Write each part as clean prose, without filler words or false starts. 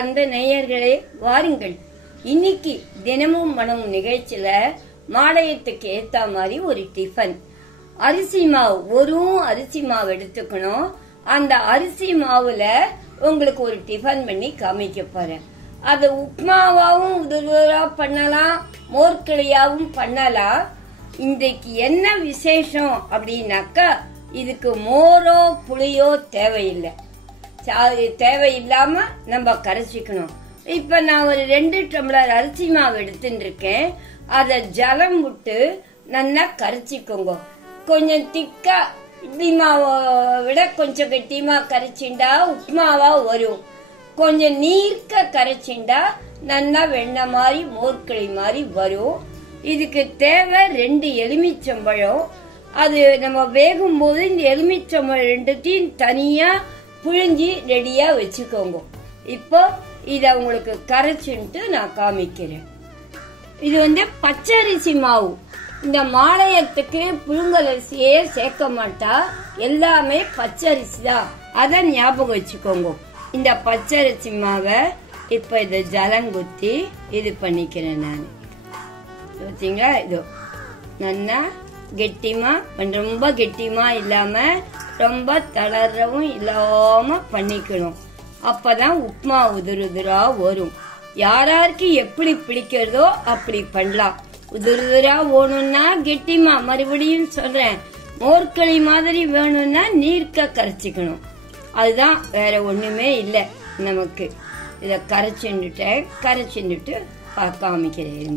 அன்பார்ந்த நேயர்களே, வாருங்கள். இன்னைக்கு தினமும் மனம் நிகழ்ச்சியில மாலையத்துக்கு ஏத்த மாதிரி ஒரு டிஃபன். அரிசி மாவு, ஒரு அரிசி மாவு எடுத்துக்கணும். அந்த அரிசி மாவுல உங்களுக்கு ஒரு டிஃபன் பண்ணி காமிக்க போறேன். அது உப்மாவாவும் உதவியா பண்ணலாம், மோர்க்கிளையாவும் பண்ணலாம். இன்றைக்கு என்ன விசேஷம் அப்படின்னாக்கா, இதுக்கு மோரோ புளியோ தேவையில்லை. தேவையில்லாம நம்ம கரைச்சிக்கணும். இப்ப நான் ஒரு 2 டம்ளர் அரிசி மாவு எடுத்துட்டு இருக்கேன். அத ஜலம் விட்டு நல்லா கரைச்சிக்கோங்க. கொஞ்சம் திக்கா, இட்லி மாவை விட கொஞ்சம் கெட்டியமா கரைச்சிண்டா உப்மாவா வரும். கொஞ்சம் நீர்க்க கரைச்சிண்டா நல்லா வெண்ணெய் மாதிரி மோர்க்கிளை மாதிரி வரும். இதுக்கு தேவை 2 எலுமிச்சம்பழம். அது நம்ம வேகும் போது இந்த எலுமிச்சம்பழம் 2த்தையும் தனியா புழிஞ்சி ரெடியா வச்சுக்கோங்க. இப்போ இத உங்களுக்கு கரைச்சுட்டு நான் காமிக்கிறேன். இது பச்சரிசி மாவு. இந்த மாலையத்துக்கு புழுங்கலரிசியே சேர்க்க மாட்டா, எல்லாமே பச்சரிசி தான். அத ஞாபகம் வச்சுக்கோங்க. இந்த பச்சரிசி மாவை இப்ப இத ஜலங்குத்தி இது பண்ணிக்கிறேன் நான். பார்த்தீங்களா? இதோ நல்லா கெட்டிமா, ரொம்ப கெட்டிமா இல்லாம ரொம்ப தளரவும் இல்லாம பண்ணிக்கணும். அப்பதான் உப்மா உதிருதுரா வரும். யாராருக்கு எப்படி பிடிக்கிறதோ அப்படி பண்ணலாம். உதிருதுரா வேணும்னா கெட்டிமா, மறுபடியும் சொல்றேன், மோர்க்களி மாதிரி வேணும்னா நீர்க்க கரைச்சிக்கணும். அதுதான், வேற ஒண்ணுமே இல்லை நமக்கு. இத கரைச்சுட்டு காமிக்கிறேன்.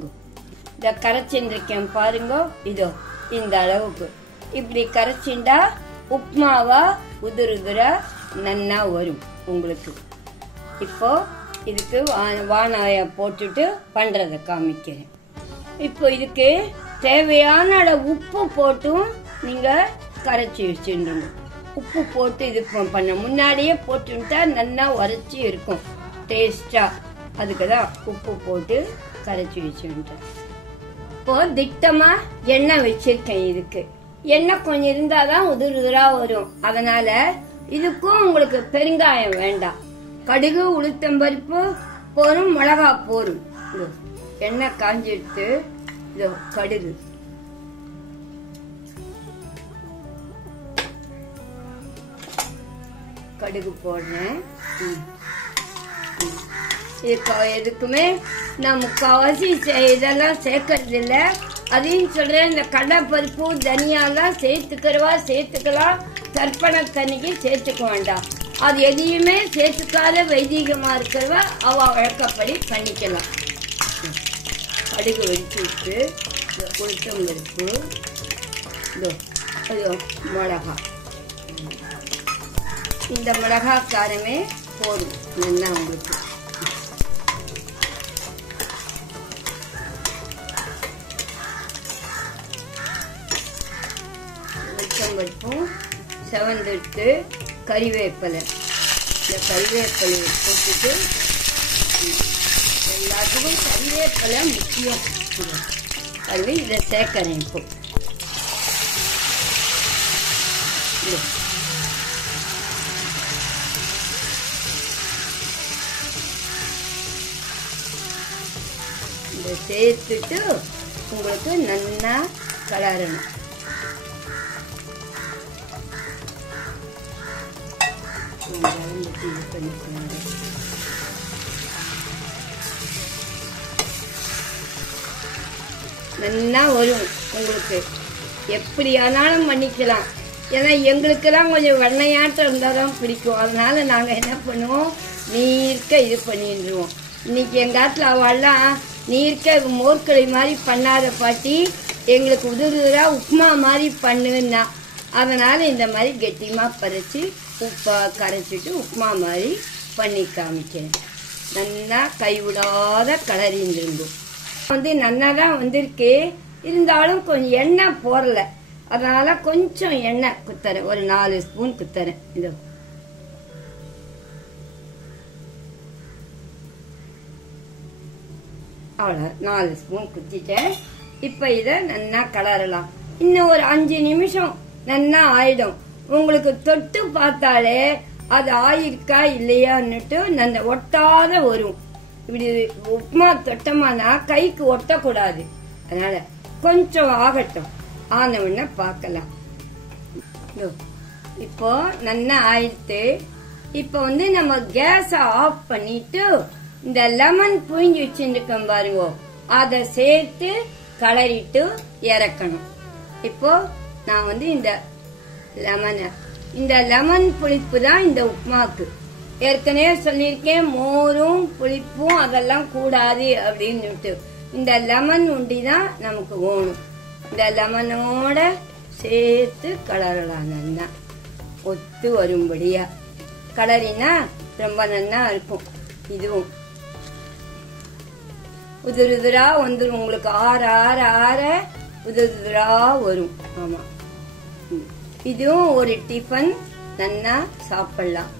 இத கரைச்சிருக்கேன் பாருங்க. இதோ இந்த அளவுக்கு இப்படி கரைச்சிண்டா உப்மாவா உதிருதுரா நன்னா வரும் உங்களுக்கு. இப்போ இதுக்கு வானாய போட்டுட்டு பண்றத காமிக்கிறேன். இப்போ இதுக்கு தேவையான உப்பு போட்டும் நீங்க கரைச்சி வச்சுருங்க. உப்பு போட்டு இது பண்ண முன்னாடியே போட்டுட்டா நல்லா உரைச்சி இருக்கும், டேஸ்டா. அதுக்குதான் உப்பு போட்டு கரைச்சி வச்சுட்டேன். இப்போ திட்டமா எண்ணெய் வச்சிருக்கேன். இதுக்கு எண்ணெய் கொஞ்சம் இருந்தாதான் உதிருதுரா வரும். அதனால இதுக்கும் உங்களுக்கு பெருங்காயம் வேண்டாம். கடுகு, உளுத்தம்பருப்பு போரும், மிளகா போரும். எண்ணெய் காஞ்சிடுத்து. இதோ கடுகு போடுறேன். எதுக்குமே நான் முக்காவாசி இதெல்லாம் சேர்க்கறது இல்ல. அதையும் சொல்றேன், இந்த கடலைப்பருப்பு தனியாலாம் சேர்த்துக்கலாம். தர்ப்பண தண்ணிக்கு சேர்த்துக்க வேண்டாம். அது எதையுமே சேர்த்துக்காத வைதீகமா இருக்கிறவ அவ வழக்கப்படி பண்ணிக்கலாம். கடுகு வெடிச்சு விட்டு உளுத்தம்பருப்பு, மிளகா. இந்த மிளகா காரமே போதும் நல்லா உங்களுக்கு. உளுத்தம்பருப்பும் செவந்தெடுத்து கறிவேப்பிலை, இந்த கறிவேப்பிலையை போட்டுட்டு, எல்லாத்துக்கும் கறிவேப்பிலை முக்கியம். கருவி இதை சேர்க்கிறேன். இப்போ இதை சேர்த்துட்டு உங்களுக்கு நல்லா கலரணும். நல்லா வரும் உங்களுக்கு. எப்படி ஆனாலும் பண்ணிக்கலாம். ஏன்னா எங்களுக்கெல்லாம் கொஞ்சம் வெண்ணையாட்டம் இருந்தாதான் பிடிக்கும். அதனால நாங்க என்ன பண்ணுவோம், நீர்க்க இது பண்ணிடுவோம். இன்னைக்கு எங்க ஆத்துல அவெல்லாம் நீர்க்க மோர்க்களி மாதிரி பண்ணாத பாட்டி, எங்களுக்கு உதிருதுரா உப்மா மாதிரி பண்ணுன்னா. அதனால இந்த மாதிரி கெட்டியமா பறிச்சு உப்பா கரைச்சிட்டு உப்மா மாதிரி பண்ணி காமிக்கிறேன். நல்லா கைவிடாத கலரிந்துருக்கும். நல்லா தான் வந்திருக்கு. இருந்தாலும் கொஞ்சம் எண்ணெய் போடல. அதனால கொஞ்சம் எண்ணெய் குத்துறேன். ஒரு 4 ஸ்பூன் குத்துறேன். இதோ அவ்வளோ 4 ஸ்பூன் குத்திட்டேன். இப்ப இத நல்லா கலரலாம். இன்னும் ஒரு 5 நிமிஷம் நல்லா ஆயிடும். உங்களுக்கு தொட்டு பார்த்தாலே அது ஆயிருக்கா இல்லையான்னுட்டு அந்த ஒட்டாத வரும். இப்படி உப்புமா தொட்டமானா கைக்கு ஒட்டக்கூடாது. அதனால கொஞ்சம் ஆகட்டும், ஆன உடனே பார்க்கலாம். இப்போ நல்லா ஆயிடுத்து. இப்ப நம்ம கேஸ ஆஃப் பண்ணிட்டு இந்த லெமன் புழிஞ்சு வச்சுருக்கோம் பாருங்க, அத சேர்த்து கலரிட்டு இறக்கணும். இப்போ நான் இந்த லெமன் புளிப்பு தான் இந்த உப்புமாக்கு. ஏற்கனவே சொல்லியிருக்கேன், மோரும் புளிப்பும் அதெல்லாம் கூடாது அப்படின்னு. இந்த லெமன் உண்டி தான் நமக்கு வேணும். இந்த லெமனோட சேர்த்து கலரலாம். நல்லா ஒத்து வரும்படியா கலரினா ரொம்ப நல்லா இருக்கும். இதுவும் உதிருதிரா வந்துடும் உங்களுக்கு. ஆற ஆற ஆற உதிருதிரா வரும். ஆமா, இதுவும் ஒரு டிஃபன் நல்லா சாப்பிடலாம்.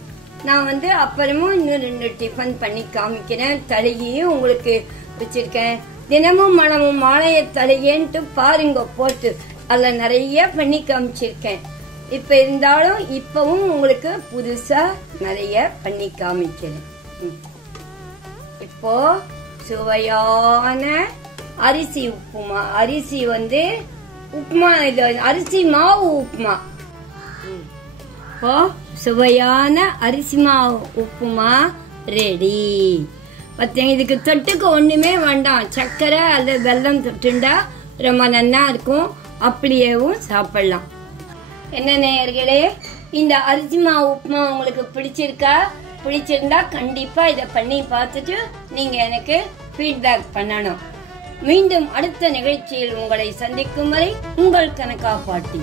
நான் அப்புறமும் இன்னும் 2 டிஃபன் பண்ணி காமிக்கிறேன். தழுகியும் உங்களுக்கு வச்சிருக்கேன். தினமும் மனமும் மாலைய தழுகேன்ட்டு பாருங்க போட்டு, அதுல நிறைய பண்ணி காமிச்சிருக்கேன். இப்ப இருந்தாலும் இப்பவும் உங்களுக்கு புதுசா நிறைய பண்ணி காமிக்கிறேன். இப்போ சுவையான அரிசி உப்புமா. அரிசி உப்புமா, இது அரிசி மாவு உப்புமா. இப்போ சுவையான அரிசி மாவு உப்புமா ரெடி. பார்த்தீங்க, இதுக்கு தொட்டுக்கு ஒண்ணுமே வேண்டாம். சர்க்கரை அல்லது வெல்லம் தொட்டுண்டா ரொம்ப நல்லா இருக்கும். அப்படியேவும் சாப்பிடலாம். என்ன நேயர்களே, இந்த அரிசி மாவு உப்புமா உங்களுக்கு பிடிச்சிருந்தா கண்டிப்பா இதை பண்ணி பார்த்துட்டு நீங்க எனக்கு ஃபீட்பேக் பண்ணணும். மீண்டும் அடுத்த நிகழ்ச்சியில் உங்களை சந்திக்கும் வரை உங்கள் கனகா பாட்டி.